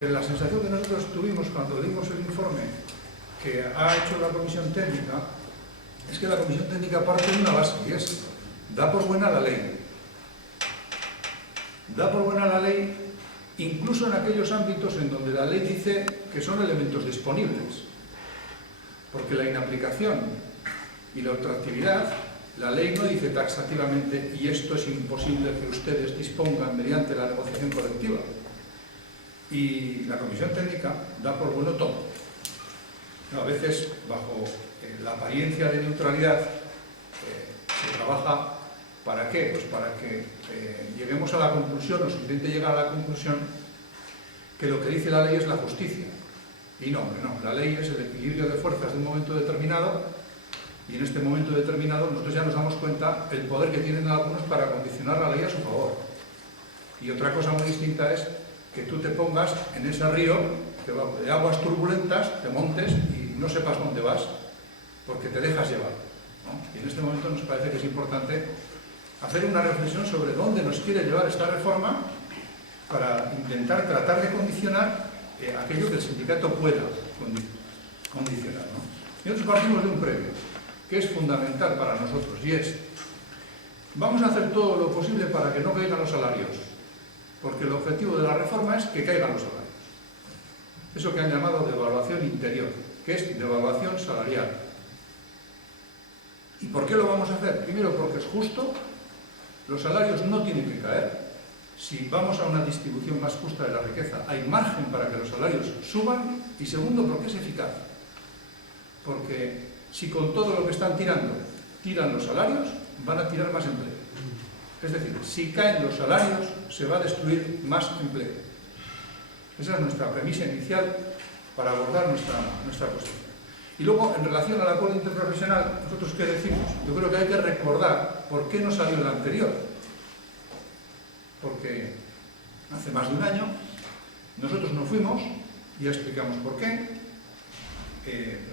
La sensación que nosotros tuvimos cuando leímos el informe que ha hecho la Comisión Técnica es que la Comisión Técnica parte de una base y es, da por buena la ley. Da por buena la ley incluso en aquellos ámbitos en donde la ley dice que son elementos disponibles. Porque la inaplicación y la ultraactividad, la ley no dice taxativamente y esto es imposible que ustedes dispongan mediante la negociación colectiva. Y la Comisión Técnica da por bueno todo. A veces, bajo la apariencia de neutralidad, se trabaja ¿para qué? Pues para que lleguemos a la conclusión, o se intente llegar a la conclusión, que lo que dice la ley es la justicia. Y no, hombre, no. La ley es el equilibrio de fuerzas de un momento determinado, y en este momento determinado nosotros ya nos damos cuenta el poder que tienen algunos para condicionar la ley a su favor. Y otra cosa muy distinta es que tú te pongas en ese río de aguas turbulentas, te montes y no sepas dónde vas, porque te dejas llevar, ¿no? Y en este momento nos parece que es importante hacer una reflexión sobre dónde nos quiere llevar esta reforma para intentar tratar de condicionar aquello que el sindicato pueda condicionar, ¿no? Y nosotros partimos de un previo, que es fundamental para nosotros, y es, vamos a hacer todo lo posible para que no caigan los salarios, porque el objetivo de la reforma es que caigan los salarios. Eso que han llamado devaluación interior, que es devaluación salarial. ¿Y por qué lo vamos a hacer? Primero, porque es justo, los salarios no tienen que caer. Si vamos a una distribución más justa de la riqueza, hay margen para que los salarios suban. Y segundo, porque es eficaz. Porque si con todo lo que están tirando, tiran los salarios, van a tirar más empleo. Es decir, si caen los salarios, se va a destruir más empleo. Esa es nuestra premisa inicial para abordar nuestra cuestión. Y luego, en relación al acuerdo interprofesional, ¿nosotros qué decimos? Yo creo que hay que recordar por qué no salió el anterior. Porque hace más de un año nosotros nos fuimos, y ya explicamos por qué.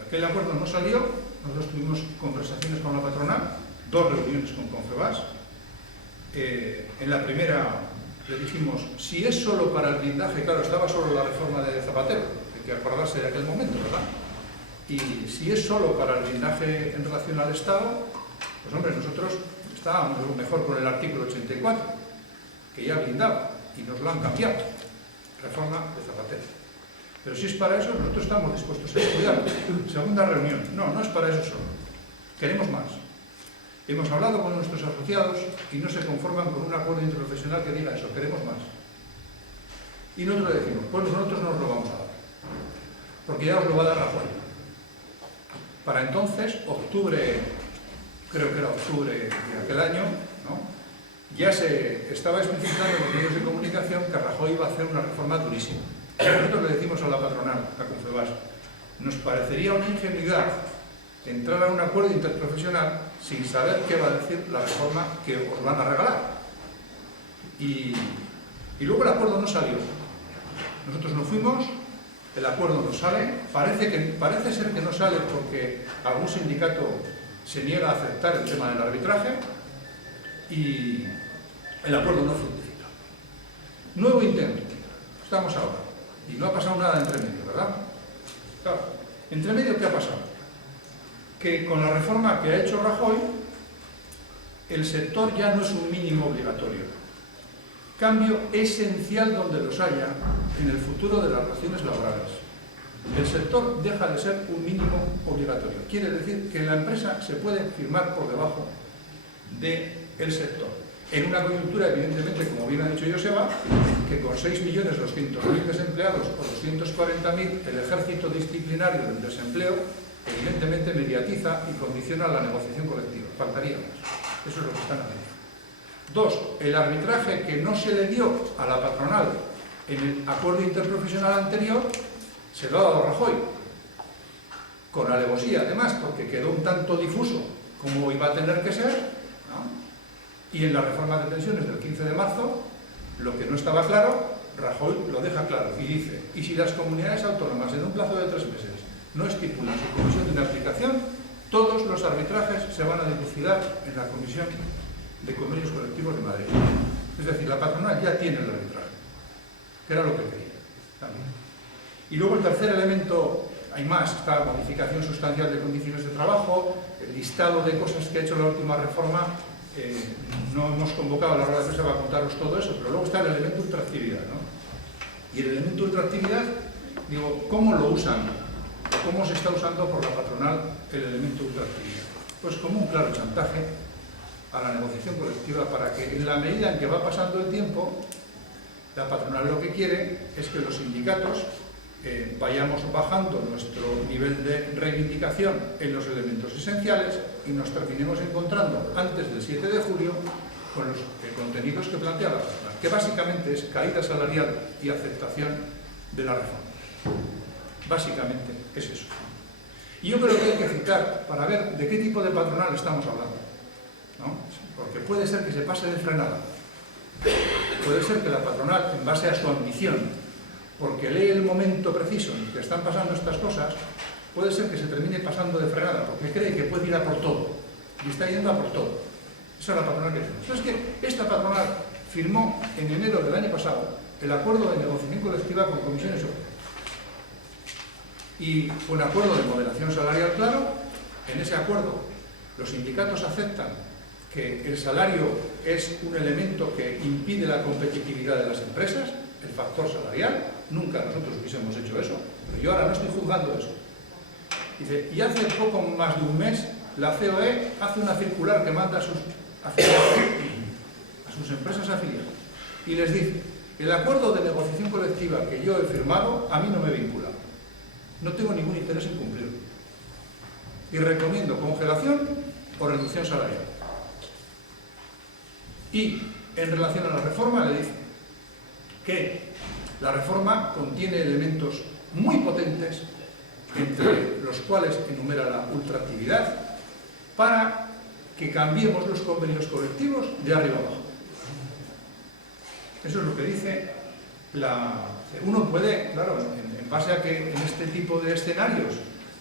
Aquel acuerdo no salió, nosotros tuvimos conversaciones con la patronal, 2 reuniones con Confebask. En la primera le dijimos, si es solo para el blindaje, claro, estaba solo la reforma de Zapatero, hay que acordarse de aquel momento, ¿verdad? Y si es solo para el blindaje en relación al Estado, pues hombre, nosotros estábamos mejor con el artículo 84, que ya blindaba, y nos lo han cambiado, reforma de Zapatero. Pero si es para eso, nosotros estamos dispuestos a estudiar. Segunda reunión, no es para eso solo, queremos más. Hemos hablado con nuestros asociados y no se conforman con un acuerdo interprofesional que diga eso, queremos más. Y nosotros le decimos, pues nosotros no os lo vamos a dar, porque ya os lo va a dar Rajoy. Para entonces, octubre, creo que era octubre de aquel año, ¿no? Ya se estaba especificando en los medios de comunicación que Rajoy iba a hacer una reforma durísima. Nosotros le decimos a la patronal, a Confebask, nos parecería una ingenuidad entrar a un acuerdo interprofesional sin saber qué va a decir la reforma que os van a regalar. Y luego el acuerdo no salió. Nosotros nos fuimos, el acuerdo no sale, parece ser que no sale porque algún sindicato se niega a aceptar el tema del arbitraje y el acuerdo no fructifica. Nuevo intento, estamos ahora, y no ha pasado nada entre medio, ¿verdad? Claro, entre medio, ¿qué ha pasado? Que con la reforma que ha hecho Rajoy, el sector ya no es un mínimo obligatorio. Cambio esencial donde los haya en el futuro de las relaciones laborales. El sector deja de ser un mínimo obligatorio. Quiere decir que en la empresa se puede firmar por debajo del sector. En una coyuntura, evidentemente, como bien ha dicho Joseba, que con 6.200.000 desempleados o 240.000, el ejército disciplinario del desempleo evidentemente mediatiza y condiciona la negociación colectiva. Faltaría más. Eso es lo que están haciendo. 2. El arbitraje que no se le dio a la patronal en el acuerdo interprofesional anterior, se lo ha dado Rajoy. Con alevosía, además, porque quedó un tanto difuso como iba a tener que ser, ¿no? Y en la reforma de pensiones del 15 de marzo, lo que no estaba claro, Rajoy lo deja claro y dice, y si las comunidades autónomas en un plazo de 3 meses no estipulan su comisión de inaplicación, todos los arbitrajes se van a dilucidar en la Comisión de Convenios Colectivos de Madrid. Es decir, la patronal ya tiene el arbitraje, que era lo que quería. también. Y luego el tercer elemento, hay más, está la modificación sustancial de condiciones de trabajo, el listado de cosas que ha hecho la última reforma. No hemos convocado a la rueda de prensa para contaros todo eso, pero luego está el elemento ultraactividad, ¿no? Y el elemento ultraactividad, digo, ¿cómo lo usan? ¿Cómo se está usando por la patronal el elemento ultraactividad? Pues como un claro chantaje a la negociación colectiva para que en la medida en que va pasando el tiempo, la patronal lo que quiere es que los sindicatos vayamos bajando nuestro nivel de reivindicación en los elementos esenciales y nos terminemos encontrando antes del 7 de julio con los contenidos que plantea la patronal, que básicamente es caída salarial y aceptación de la reforma. Básicamente es eso. Y yo creo que hay que citar para ver de qué tipo de patronal estamos hablando, ¿no? Porque puede ser que se pase de frenada. Puede ser que la patronal, en base a su ambición, porque lee el momento preciso en que están pasando estas cosas, puede ser que se termine pasando de frenada, porque cree que puede ir a por todo, y está yendo a por todo. Esa es la patronal que tenemos. Entonces, que esta patronal firmó en enero del año pasado el acuerdo de negociación colectiva con comisiones obreras. Y fue un acuerdo de moderación salarial claro. En ese acuerdo los sindicatos aceptan que el salario es un elemento que impide la competitividad de las empresas, el factor salarial. Nunca nosotros hubiésemos hecho eso, pero yo ahora no estoy juzgando eso. Dice, y hace poco más de un mes la COE hace una circular que manda a sus empresas afiliadas y les dice, el acuerdo de negociación colectiva que yo he firmado a mí no me vincula, no tengo ningún interés en cumplirlo y recomiendo congelación o reducción salarial. Y en relación a la reforma le dice que la reforma contiene elementos muy potentes, entre los cuales enumera la ultraactividad, para que cambiemos los convenios colectivos de arriba abajo. Eso es lo que dice uno puede, claro, en base a que en este tipo de escenarios,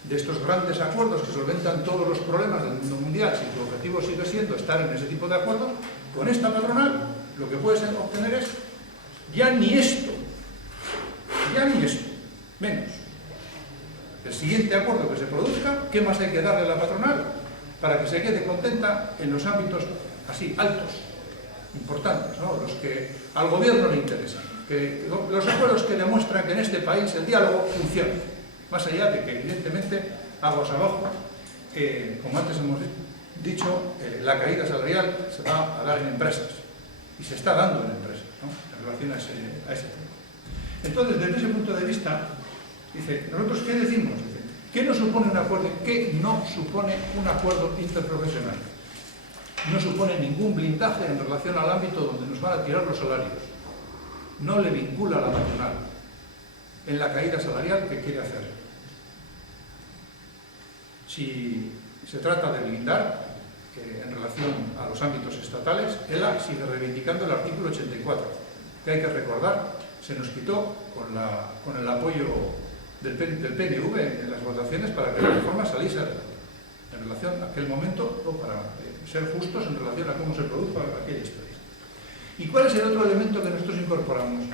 de estos grandes acuerdos que solventan todos los problemas del mundo mundial, si tu objetivo sigue siendo estar en ese tipo de acuerdos, con esta patronal lo que puedes obtener es ya ni esto, menos. El siguiente acuerdo que se produzca, ¿qué más hay que darle a la patronal para que se quede contenta en los ámbitos así, altos, importantes, ¿no? Los que al gobierno le interesan? Los acuerdos que demuestran que en este país el diálogo funciona, más allá de que evidentemente aguas abajo, como antes hemos dicho, la caída salarial se va a dar en empresas y se está dando en empresas, ¿no? En relación a ese tema. Entonces, desde ese punto de vista, dice, ¿nosotros qué decimos? Dice, ¿qué nos supone un acuerdo? ¿Qué no supone un acuerdo interprofesional? No supone ningún blindaje en relación al ámbito donde nos van a tirar los salarios. No le vincula a la patronal en la caída salarial que quiere hacer. Si se trata de blindar en relación a los ámbitos estatales, ELA sigue reivindicando el artículo 84, que hay que recordar, se nos quitó con el apoyo del PNV en las votaciones para que la reforma saliese en relación a aquel momento, o para ser justos en relación a cómo se produjo aquella historia. ¿Y cuál es el otro elemento que nosotros incorporamos?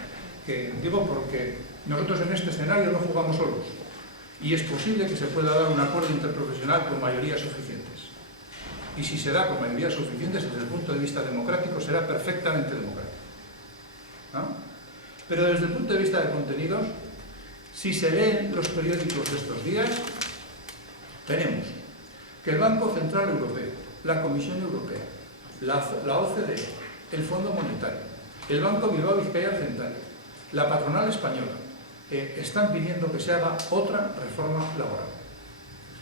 Que digo porque nosotros en este escenario no jugamos solos y es posible que se pueda dar un acuerdo interprofesional con mayorías suficientes. Y si se da con mayorías suficientes desde el punto de vista democrático, será perfectamente democrático, ¿no? Pero desde el punto de vista de contenidos, si se leen los periódicos de estos días, tenemos que el Banco Central Europeo, la Comisión Europea, la OCDE, el Fondo Monetario, el Banco Bilbao Vizcaya Argentaria, la patronal española, están pidiendo que se haga otra reforma laboral.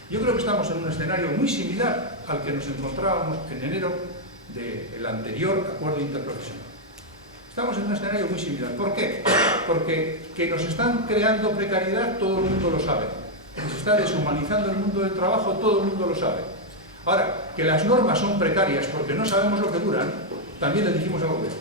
Yo creo que estamos en un escenario muy similar al que nos encontrábamos en enero del anterior acuerdo interprofesional. Estamos en un escenario muy similar. ¿Por qué? Porque que nos están creando precariedad, todo el mundo lo sabe. Que se está deshumanizando el mundo del trabajo, todo el mundo lo sabe. Ahora, que las normas son precarias porque no sabemos lo que duran, también le dijimos al gobierno.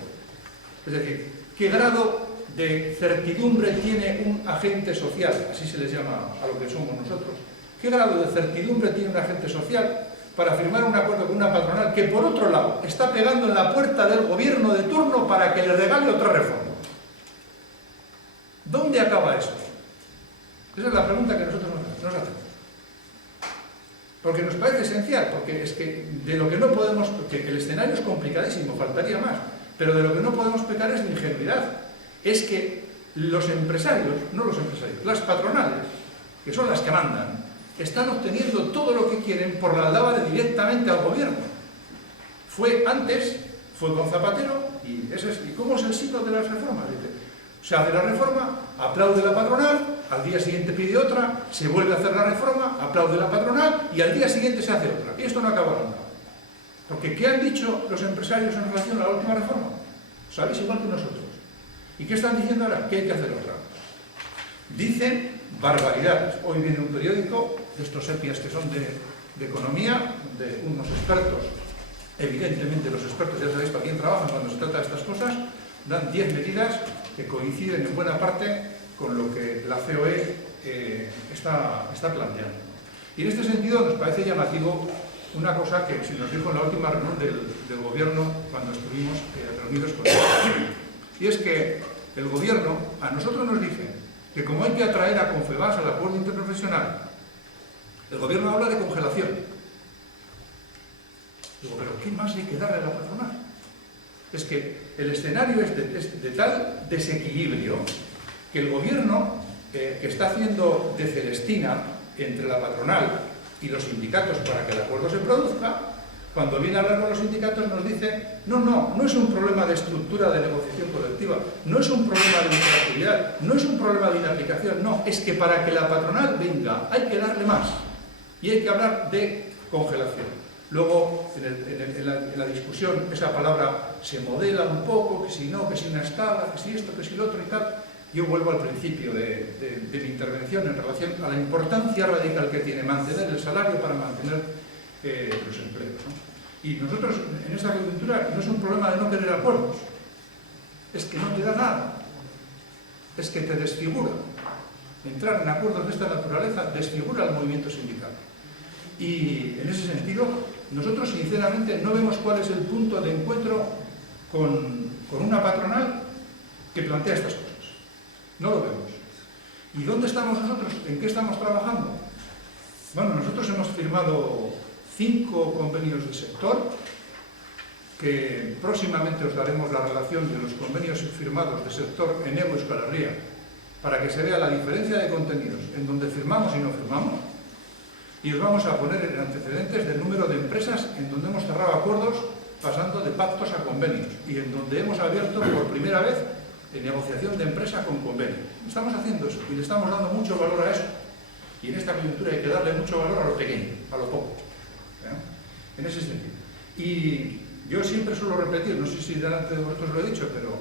Es decir, ¿qué grado de certidumbre tiene un agente social? Así se les llama a lo que somos nosotros. ¿Qué grado de certidumbre tiene un agente social para firmar un acuerdo con una patronal que, por otro lado, está pegando en la puerta del gobierno de turno para que le regale otra reforma? ¿Dónde acaba esto? Esa es la pregunta que nosotros nos hacemos. Porque nos parece esencial, porque es que de lo que no podemos, porque el escenario es complicadísimo, faltaría más, pero de lo que no podemos pecar es de ingenuidad. Es que los empresarios, no los empresarios, las patronales, que son las que mandan, están obteniendo todo lo que quieren por la aldaba directamente al gobierno. Fue con Zapatero, y ¿cómo es el signo de las reformas? Se hace la reforma, aplaude la patronal, al día siguiente pide otra, se vuelve a hacer la reforma, aplaude la patronal y al día siguiente se hace otra. Y esto no acaba nunca. Porque ¿qué han dicho los empresarios en relación a la última reforma? Sabéis igual que nosotros. ¿Y qué están diciendo ahora? Que hay que hacer otra. Dicen barbaridades. Hoy viene un periódico de estos sepias que son de economía, de unos expertos. Evidentemente los expertos, ya sabéis para quién trabajan cuando se trata de estas cosas, dan 10 medidas que coinciden en buena parte con lo que la COE está planteando. Y en este sentido nos parece llamativo una cosa que se nos dijo en la última reunión del gobierno cuando estuvimos reunidos con ellos. Y es que el gobierno a nosotros nos dice que como hay que atraer a Confebask al acuerdo interprofesional, el gobierno habla de congelación. Digo, pero ¿qué más hay que darle a la patronal? Es que el escenario es de tal desequilibrio que el gobierno, que está haciendo de celestina entre la patronal y los sindicatos para que el acuerdo se produzca, cuando viene a hablar con los sindicatos nos dice no es un problema de estructura de negociación colectiva, no es un problema de operatividad, no es un problema de inaplicación, no, es que para que la patronal venga hay que darle más y hay que hablar de congelación. Luego, en la discusión, esa palabra se modela un poco, que si no, que si una escala, que si esto, que si lo otro y tal. Yo vuelvo al principio de mi intervención en relación a la importancia radical que tiene mantener el salario para mantener los empleos, ¿no? Y nosotros, en esta coyuntura, no es un problema de no querer acuerdos, es que no te da nada, es que te desfigura. Entrar en acuerdos de esta naturaleza desfigura al movimiento sindical. Y en ese sentido, nosotros sinceramente no vemos cuál es el punto de encuentro con una patronal que plantea estas cosas. No lo vemos. ¿Y dónde estamos nosotros? ¿En qué estamos trabajando? Bueno, nosotros hemos firmado 5 convenios del sector, que próximamente os daremos la relación de los convenios firmados del sector en Euskal Herria, para que se vea la diferencia de contenidos en donde firmamos y no firmamos. Y os vamos a poner en antecedentes del número de empresas en donde hemos cerrado acuerdos pasando de pactos a convenios y en donde hemos abierto por primera vez en negociación de empresa con convenio. Estamos haciendo eso y le estamos dando mucho valor a eso. Y en esta coyuntura hay que darle mucho valor a lo pequeño, a lo poco. En ese sentido. Y yo siempre suelo repetir, no sé si delante de vosotros lo he dicho, pero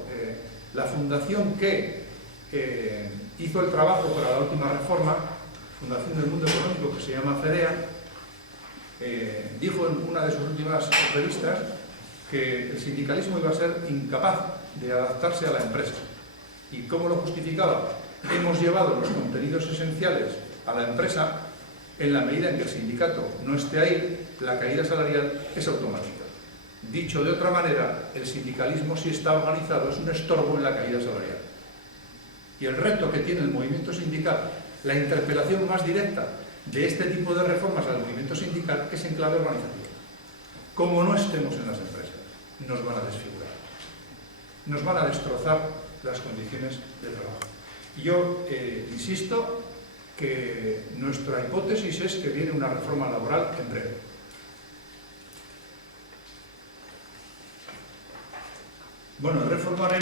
la fundación que hizo el trabajo para la última reforma, Fundación del Mundo Económico, que se llama CEREA, dijo en una de sus últimas revistas que el sindicalismo iba a ser incapaz de adaptarse a la empresa. ¿Y cómo lo justificaba? Hemos llevado los contenidos esenciales a la empresa. En la medida en que el sindicato no esté ahí, la caída salarial es automática. Dicho de otra manera, el sindicalismo, si está organizado, es un estorbo en la caída salarial. Y el reto que tiene el movimiento sindical, la interpelación más directa de este tipo de reformas al movimiento sindical, es en clave organizativa. Como no estemos en las empresas, nos van a desfigurar. Nos van a destrozar las condiciones de trabajo. Y yo insisto que nuestra hipótesis es que viene una reforma laboral en breve. Bueno, reformar